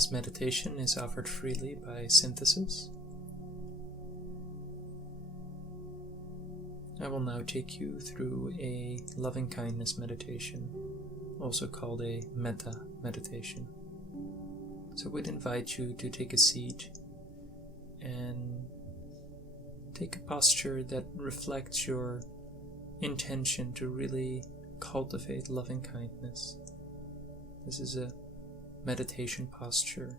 This meditation is offered freely by Synthesis. I will now take you through a loving kindness meditation, also called a metta meditation. So I would invite you to take a seat and take a posture that reflects your intention to really cultivate loving kindness. This is a meditation posture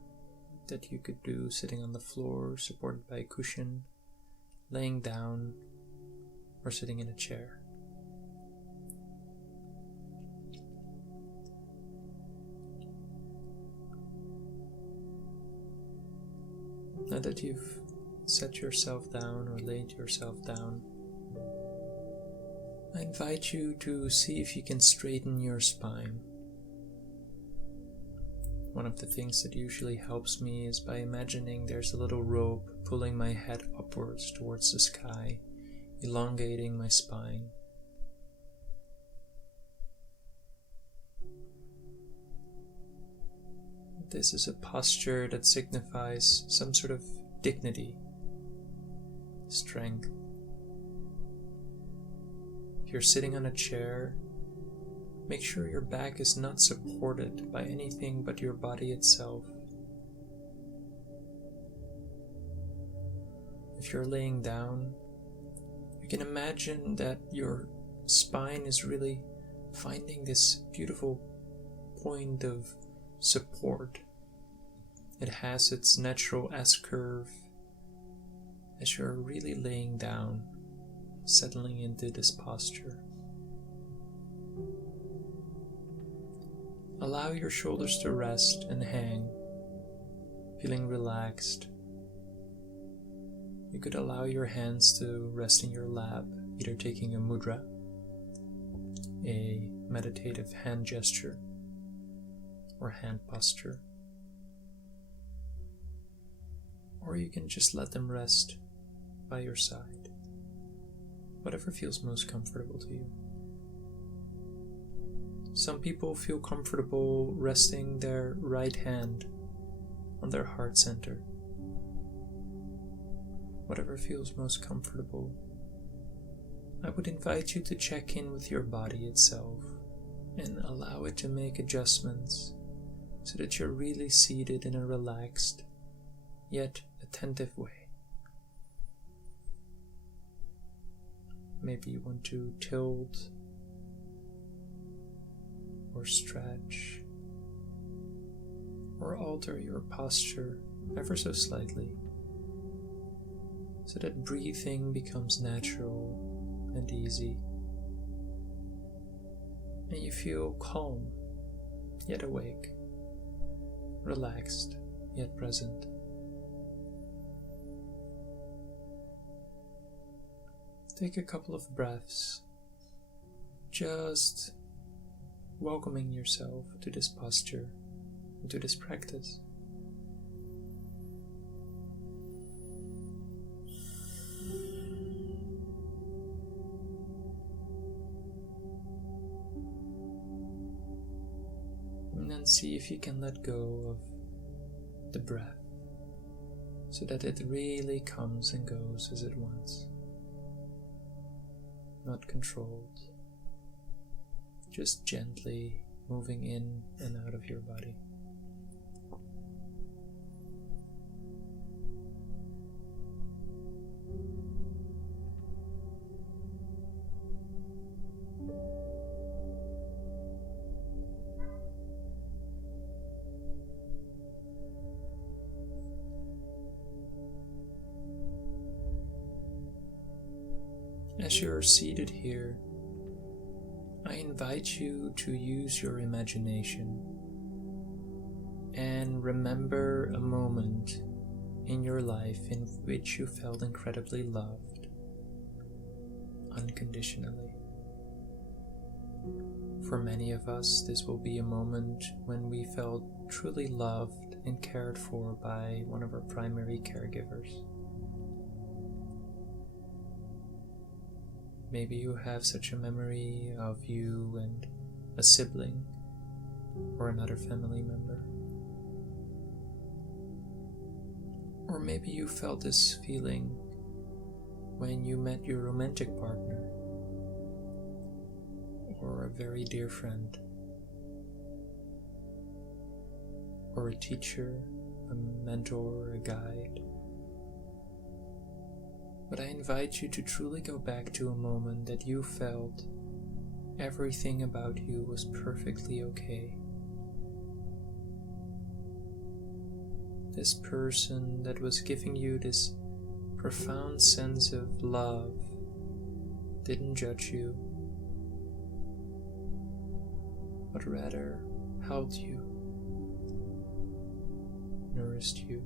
that you could do sitting on the floor, supported by a cushion, laying down, or sitting in a chair. Now that you've set yourself down or laid yourself down, I invite you to see if you can straighten your spine. One of the things that usually helps me is by imagining there's a little rope pulling my head upwards towards the sky, elongating my spine. This is a posture that signifies some sort of dignity, strength. If you're sitting on a chair, make sure your back is not supported by anything but your body itself. If you're laying down, you can imagine that your spine is really finding this beautiful point of support. It has its natural S-curve as you're really laying down, settling into this posture. Allow your shoulders to rest and hang, feeling relaxed. You could allow your hands to rest in your lap, either taking a mudra, a meditative hand gesture, or hand posture. Or you can just let them rest by your side, whatever feels most comfortable to you. Some people feel comfortable resting their right hand on their heart center. Whatever feels most comfortable. I would invite you to check in with your body itself and allow it to make adjustments so that you're really seated in a relaxed yet attentive way. Maybe you want to tilt or stretch or alter your posture ever so slightly so that breathing becomes natural and easy and you feel calm yet awake, relaxed yet present. Take a couple of breaths, just welcoming yourself to this posture, to this practice. And then see if you can let go of the breath so that it really comes and goes as it wants. Not controlled, just gently moving in and out of your body. As you're seated here, I invite you to use your imagination and remember a moment in your life in which you felt incredibly loved, unconditionally. For many of us, this will be a moment when we felt truly loved and cared for by one of our primary caregivers. Maybe you have such a memory of you and a sibling or another family member. Or maybe you felt this feeling when you met your romantic partner or a very dear friend or a teacher, a mentor, or a guide. But I invite you to truly go back to a moment that you felt everything about you was perfectly okay. This person that was giving you this profound sense of love didn't judge you, but rather held you, nourished you.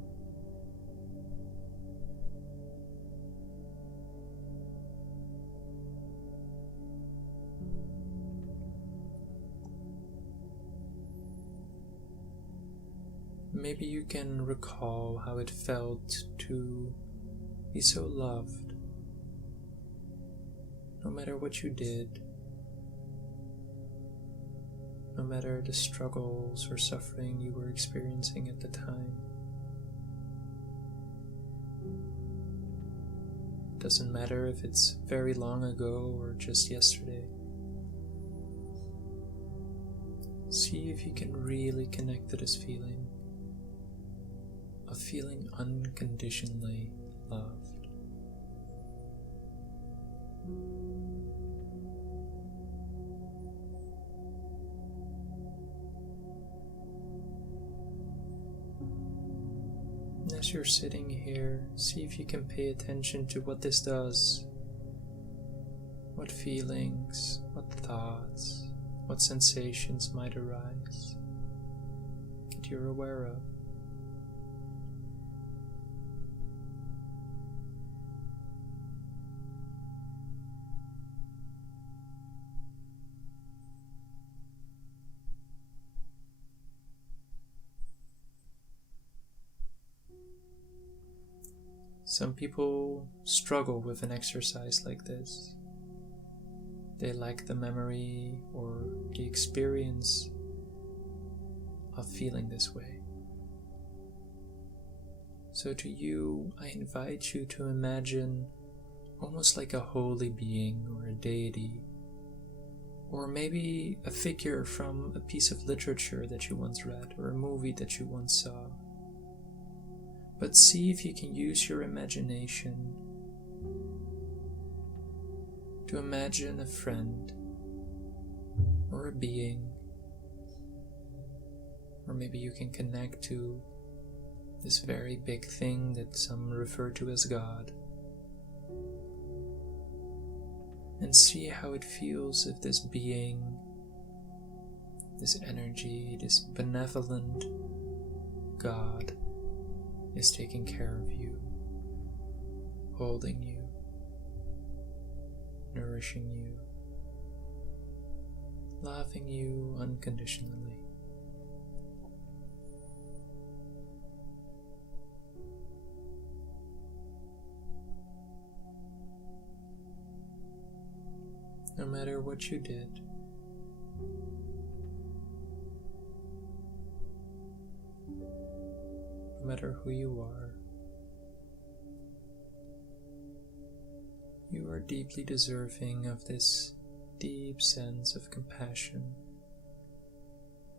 Maybe you can recall how it felt to be so loved, no matter what you did, no matter the struggles or suffering you were experiencing at the time. Doesn't matter if it's very long ago or just yesterday. See if you can really connect to this feeling of feeling unconditionally loved. And as you're sitting here, see if you can pay attention to what this does. What feelings, what thoughts, what sensations might arise that you're aware of. Some people struggle with an exercise like this. They lack the memory or the experience of feeling this way. So to you, I invite you to imagine almost like a holy being or a deity, or maybe a figure from a piece of literature that you once read or a movie that you once saw. But see if you can use your imagination to imagine a friend or a being, or maybe you can connect to this very big thing that some refer to as God, and see how it feels if this being, this energy, this benevolent God is taking care of you, holding you, nourishing you, loving you unconditionally. No matter what you did, no matter who you are deeply deserving of this deep sense of compassion,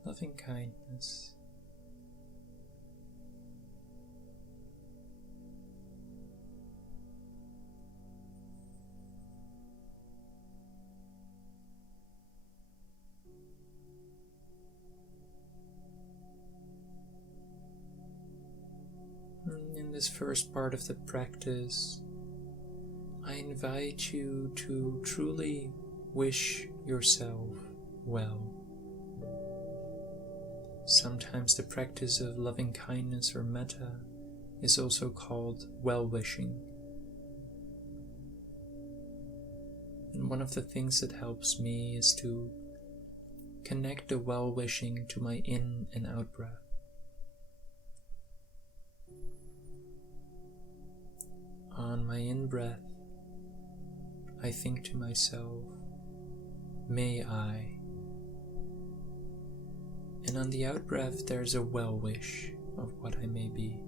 loving kindness. In this first part of the practice, I invite you to truly wish yourself well. Sometimes the practice of loving kindness or metta is also called well-wishing. And one of the things that helps me is to connect the well-wishing to my in and out breath. On my in-breath, I think to myself, may I. And on the out-breath, there's a well-wish of what I may be.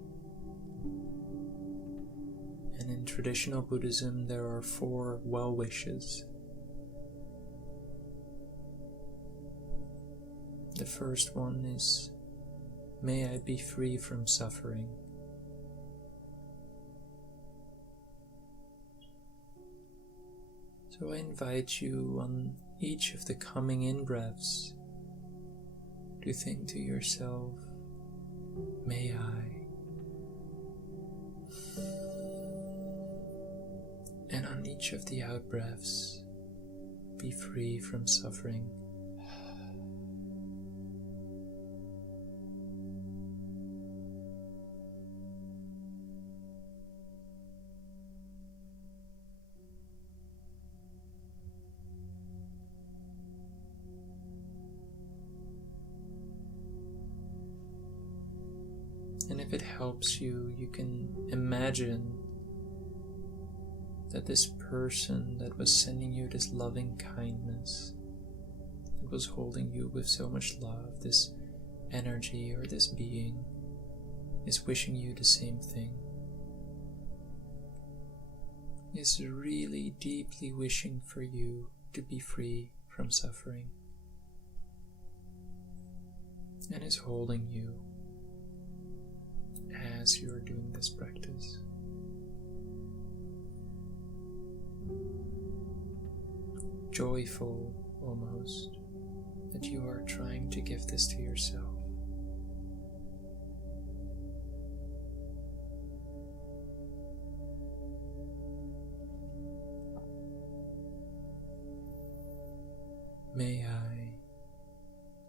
And in traditional Buddhism, there are 4 well wishes. The first one is, may I be free from suffering. So I invite you on each of the coming in breaths to think to yourself, may I. And on each of the out breaths, be free from suffering. And if it helps you, you can imagine that this person that was sending you this loving kindness, that was holding you with so much love, this energy or this being, is wishing you the same thing. Is really deeply wishing for you to be free from suffering. And is holding you as you are doing this practice. Joyful almost that you are trying to give this to yourself. May I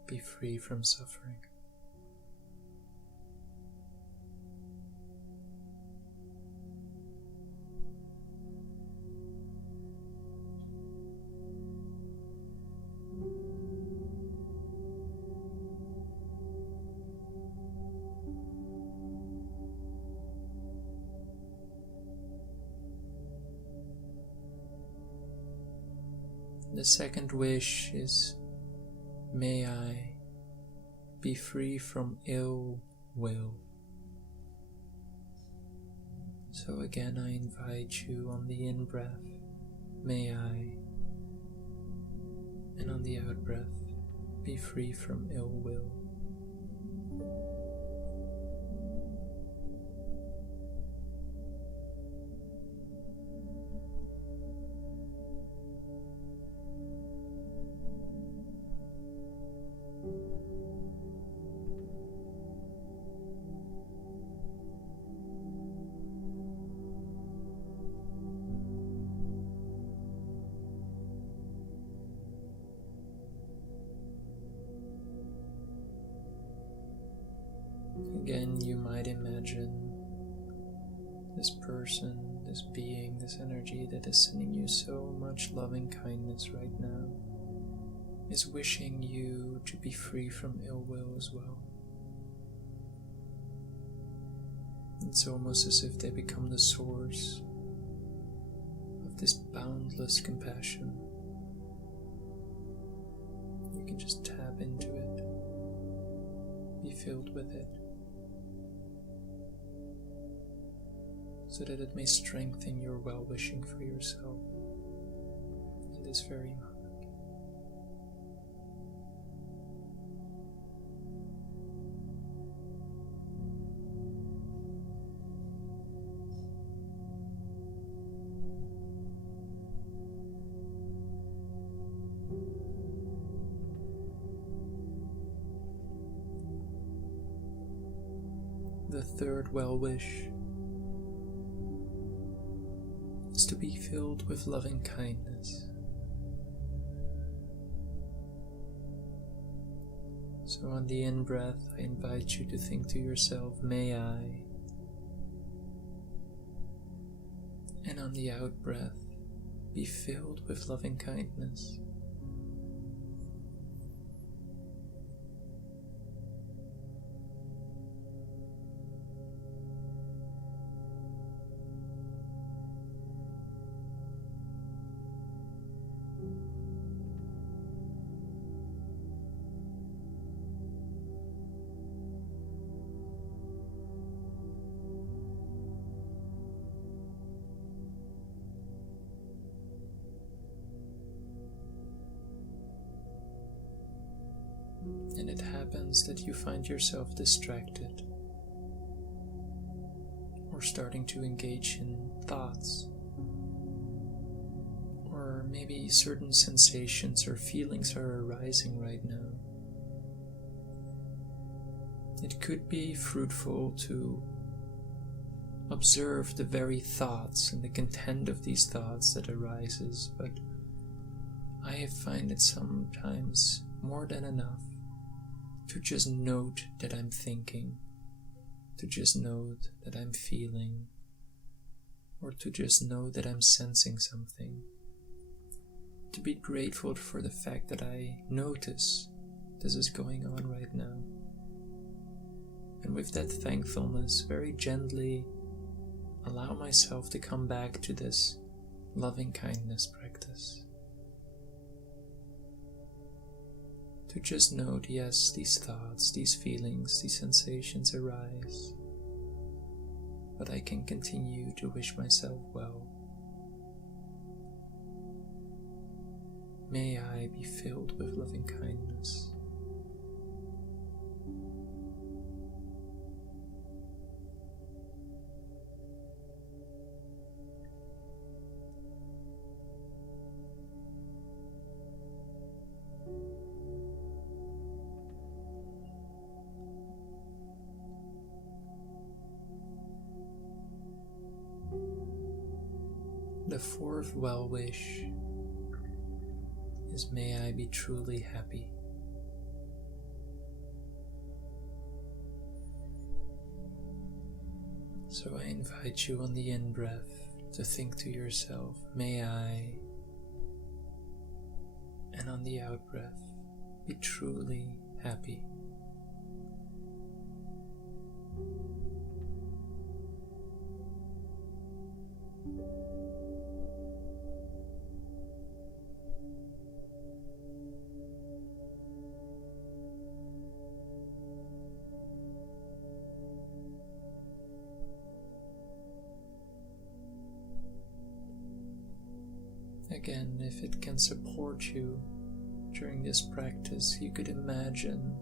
be free from suffering. The second wish is, may I be free from ill will. So again, I invite you on the in-breath, may I, and on the out-breath, be free from ill will. Again, you might imagine this person, this being, this energy that is sending you so much loving kindness right now, is wishing you to be free from ill will as well. It's almost as if they become the source of this boundless compassion. You can just tap into it, be filled with it, so that it may strengthen your well-wishing for yourself in this very moment. The third well-wish is to be filled with loving kindness. So on the in-breath, I invite you to think to yourself, may I, and on the out-breath, be filled with loving kindness. and it happens that you find yourself distracted or starting to engage in thoughts, or maybe certain sensations or feelings are arising right now, it could be fruitful to observe the very thoughts and the content of these thoughts that arises, but I find it sometimes more than enough to just note that I'm thinking, to just note that I'm feeling, or to just know that I'm sensing something. To be grateful for the fact that I notice this is going on right now. And with that thankfulness, very gently allow myself to come back to this loving kindness practice. To just note, yes, these thoughts, these feelings, these sensations arise, but I can continue to wish myself well. May I be filled with loving kindness. The fourth well wish is, may I be truly happy. So I invite you on the in-breath to think to yourself, may I, and on the out-breath, be truly happy. Again, if it can support you during this practice, you could imagine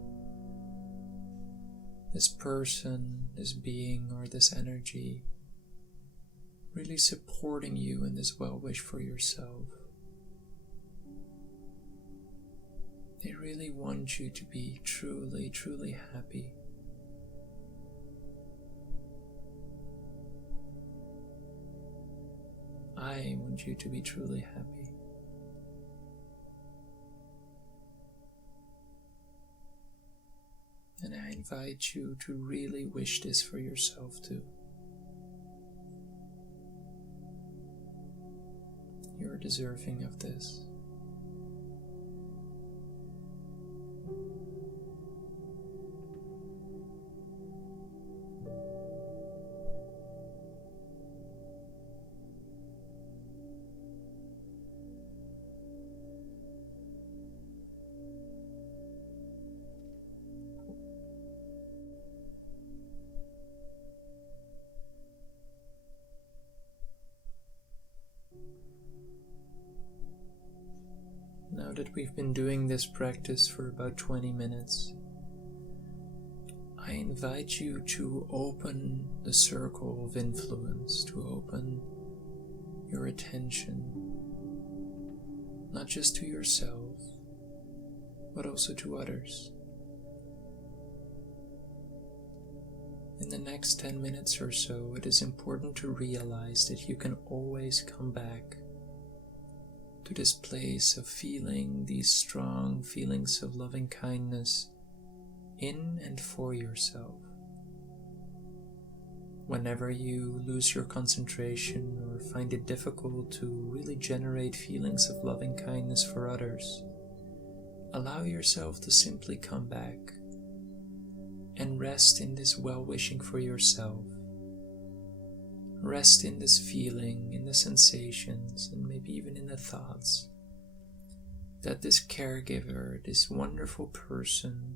this person, this being, or this energy really supporting you in this well-wish for yourself. They really want you to be truly, truly happy. I want you to be truly happy. And I invite you to really wish this for yourself too. You're deserving of this. Now that we've been doing this practice for about 20 minutes, I invite you to open the circle of influence, to open your attention, not just to yourself, but also to others. In the next 10 minutes or so, it is important to realize that you can always come back to this place of feeling these strong feelings of loving kindness in and for yourself. Whenever you lose your concentration or find it difficult to really generate feelings of loving kindness for others, allow yourself to simply come back and rest in this well-wishing for yourself. Rest in this feeling, in the sensations, and maybe even in the thoughts that this caregiver, this wonderful person,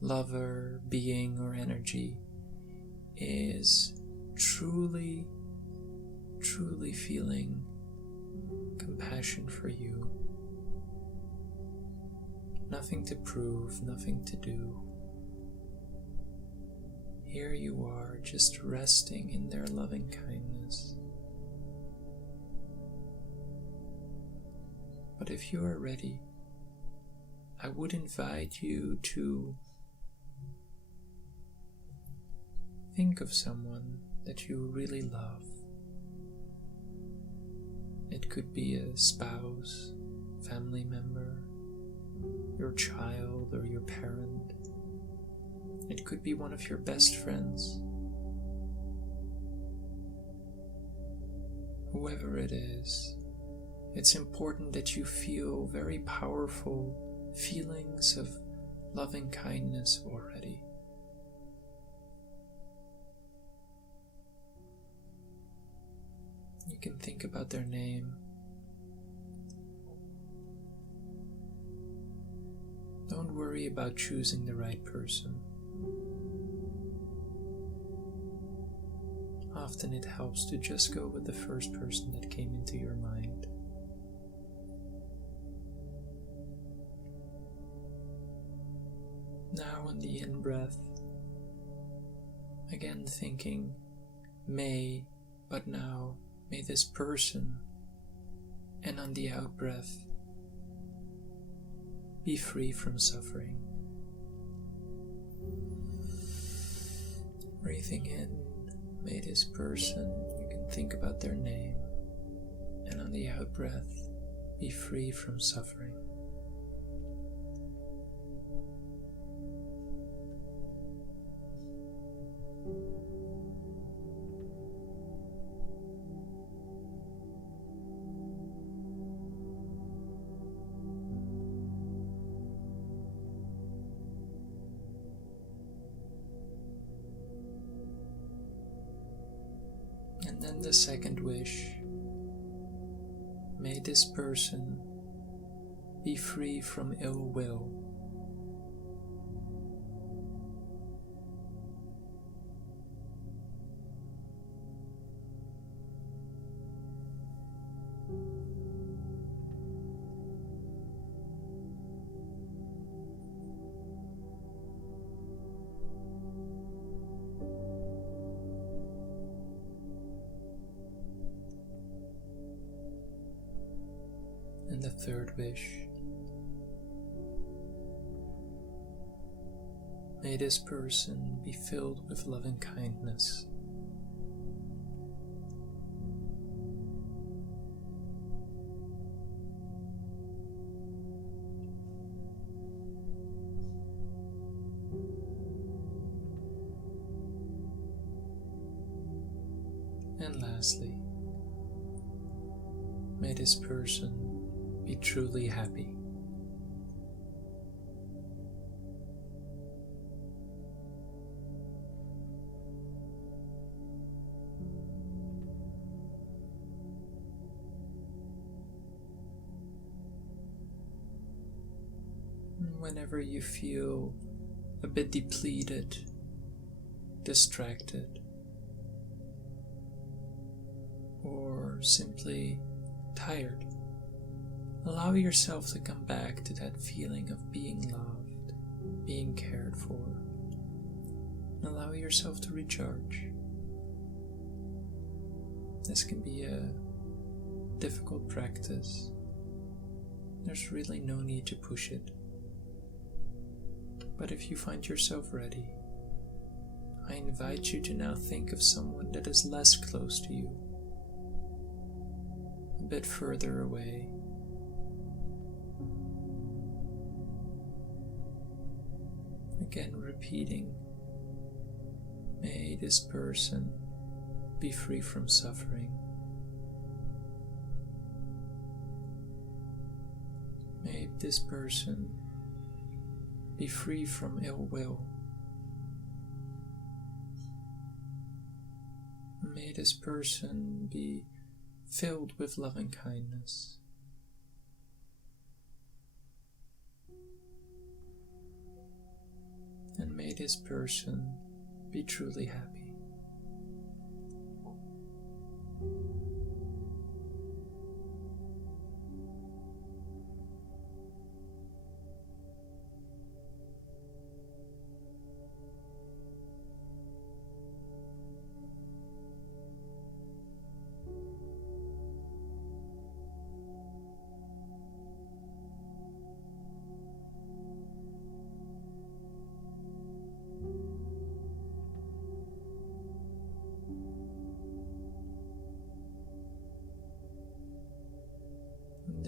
lover, being, or energy is truly, truly feeling compassion for you. Nothing to prove, nothing to do. Here you are, just resting in their loving kindness. But if you are ready, I would invite you to think of someone that you really love. It could be a spouse, family member, your child or your parent. It could be one of your best friends. Whoever it is, it's important that you feel very powerful feelings of loving kindness already. You can think about their name. Don't worry about choosing the right person. Often it helps to just go with the first person that came into your mind. Now on the in-breath, again thinking, may, but now, may this person, and on the out-breath, be free from suffering. Breathing in, may this person, you can think about their name, and on the out-breath, be free from suffering. And then the second wish, may this person be free from ill will. And the third wish, may this person be filled with loving kindness. And lastly, may this person be truly happy. Whenever you feel a bit depleted, distracted, or simply tired, allow yourself to come back to that feeling of being loved, being cared for. Allow yourself to recharge. This can be a difficult practice. There's really no need to push it. But if you find yourself ready, I invite you to now think of someone that is less close to you, a bit further away. Again, repeating, may this person be free from suffering. May this person be free from ill will. May this person be filled with loving kindness. And may this person be truly happy.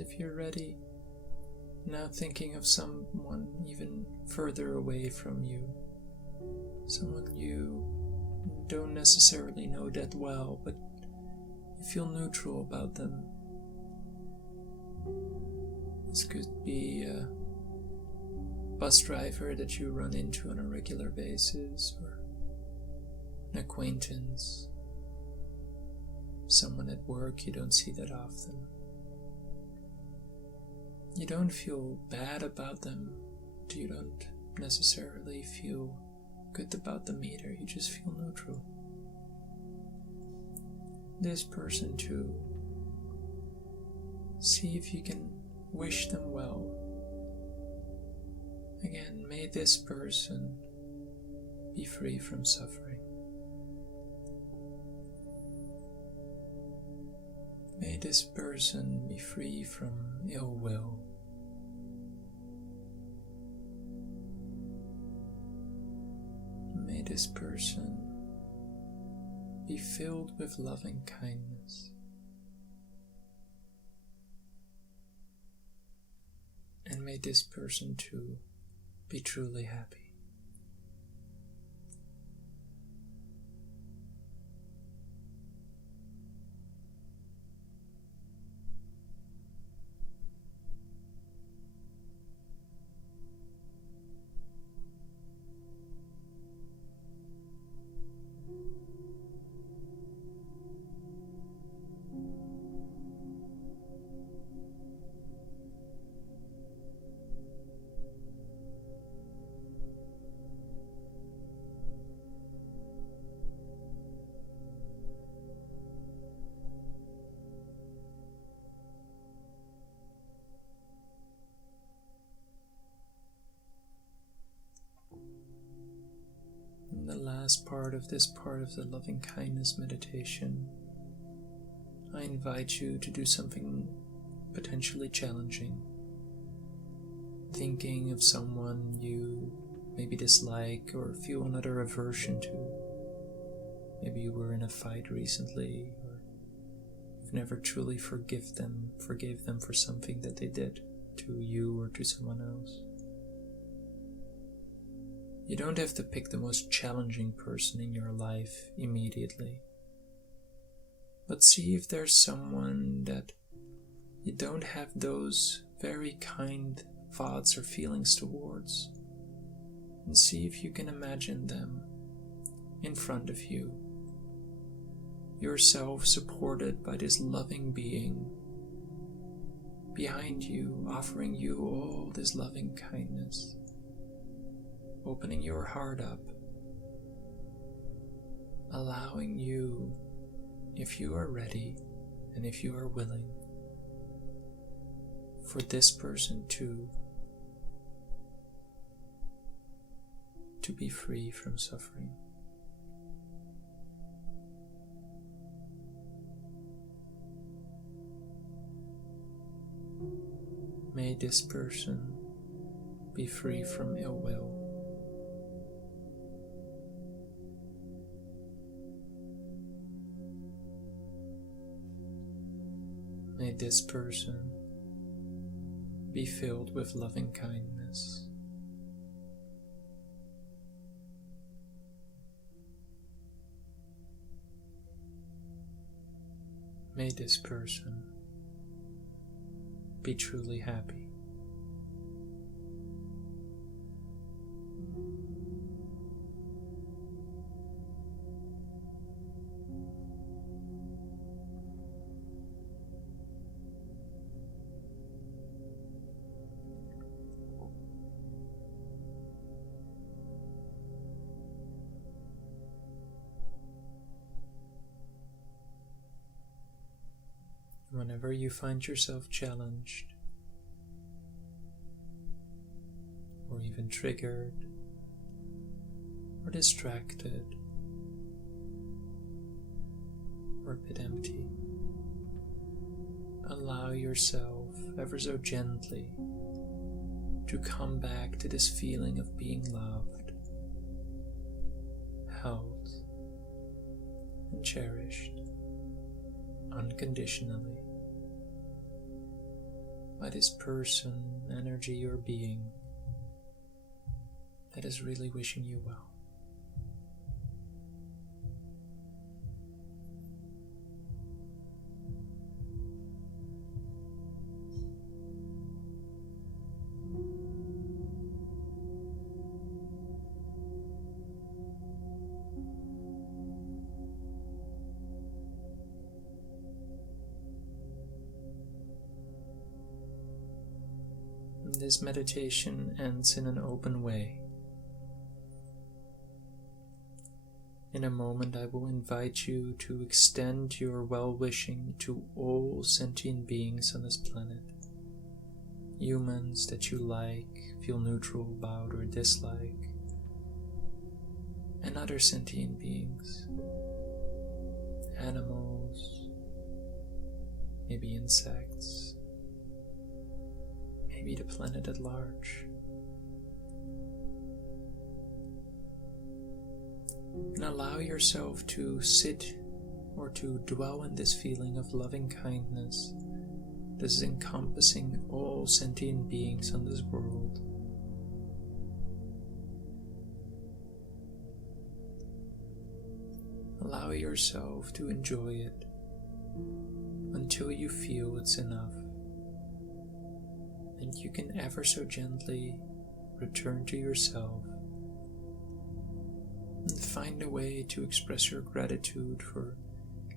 if you're ready, now thinking of someone even further away from you, someone you don't necessarily know that well, but you feel neutral about them. This could be a bus driver that you run into on a regular basis, or an acquaintance, someone at work you don't see that often. You don't feel bad about them, you don't necessarily feel good about them either, you just feel neutral. This person too, see if you can wish them well. Again, may this person be free from suffering. May this person be free from ill will. May this person be filled with loving kindness. And may this person too be truly happy. In the last part of this part of the loving kindness meditation, I invite you to do something potentially challenging. Thinking of someone you maybe dislike or feel another aversion to. Maybe you were in a fight recently, or you've never truly forgave them for something that they did to you or to someone else. You don't have to pick the most challenging person in your life immediately, but see if there's someone that you don't have those very kind thoughts or feelings towards, and see if you can imagine them in front of you, yourself supported by this loving being behind you, offering you all this loving kindness. Opening your heart up, allowing you, if you are ready and if you are willing, for this person too to be free from suffering. May this person be free from ill will. May this person be filled with loving kindness. May this person be truly happy. Whenever you find yourself challenged, or even triggered, or distracted, or a bit empty, allow yourself ever so gently to come back to this feeling of being loved, held, and cherished unconditionally. by this person, energy, or being that is really wishing you well. This meditation ends in an open way. In a moment, I will invite you to extend your well-wishing to all sentient beings on this planet. Humans that you like, feel neutral about, or dislike, and other sentient beings. Animals, maybe insects, maybe the planet at large. And allow yourself to sit or to dwell in this feeling of loving kindness that is encompassing all sentient beings on this world. Allow yourself to enjoy it until you feel it's enough. And you can ever so gently return to yourself and find a way to express your gratitude for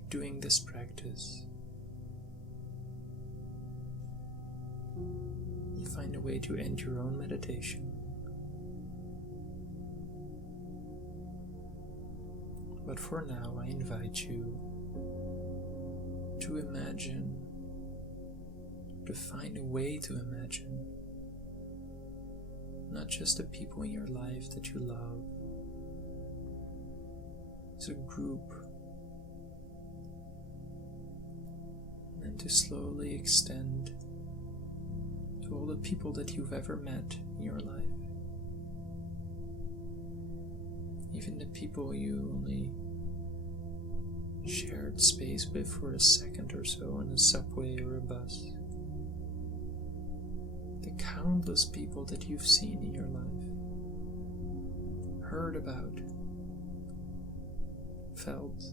doing this practice. And find a way to end your own meditation. But for now, I invite you to imagine, to find a way to imagine, not just the people in your life that you love, as a group, and to slowly extend to all the people that you've ever met in your life, even the people you only shared space with for a second or so on a subway or a bus. The countless people that you've seen in your life, heard about, felt,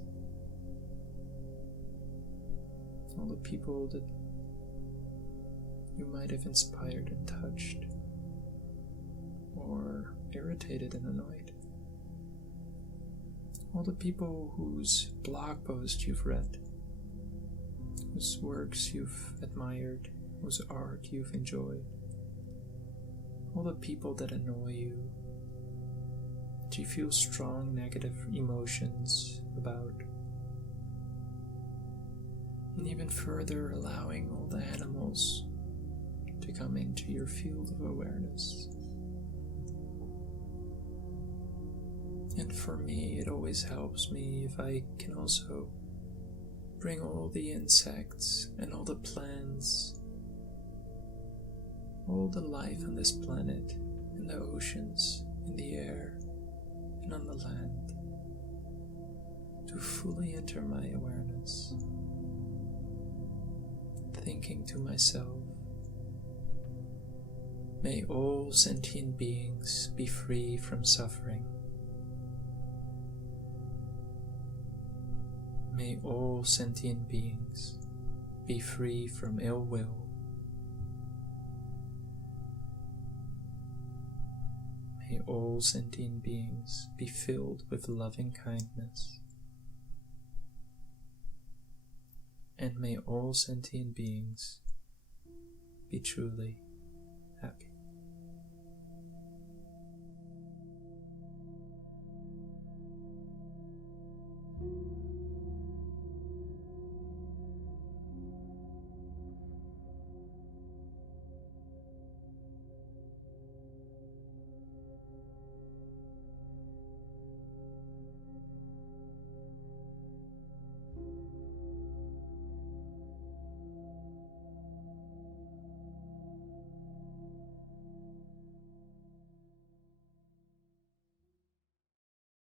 all the people that you might have inspired and touched, or irritated and annoyed. All the people whose blog posts you've read, whose works you've admired, whose art you've enjoyed. All the people that annoy you, that you feel strong negative emotions about. And even further, allowing all the animals to come into your field of awareness. And for me, it always helps me if I can also bring all the insects and all the plants, all the life on this planet, in the oceans, in the air, and on the land, to fully enter my awareness, thinking to myself, may all sentient beings be free from suffering. May all sentient beings be free from ill will. May all sentient beings be filled with loving kindness. And may all sentient beings be truly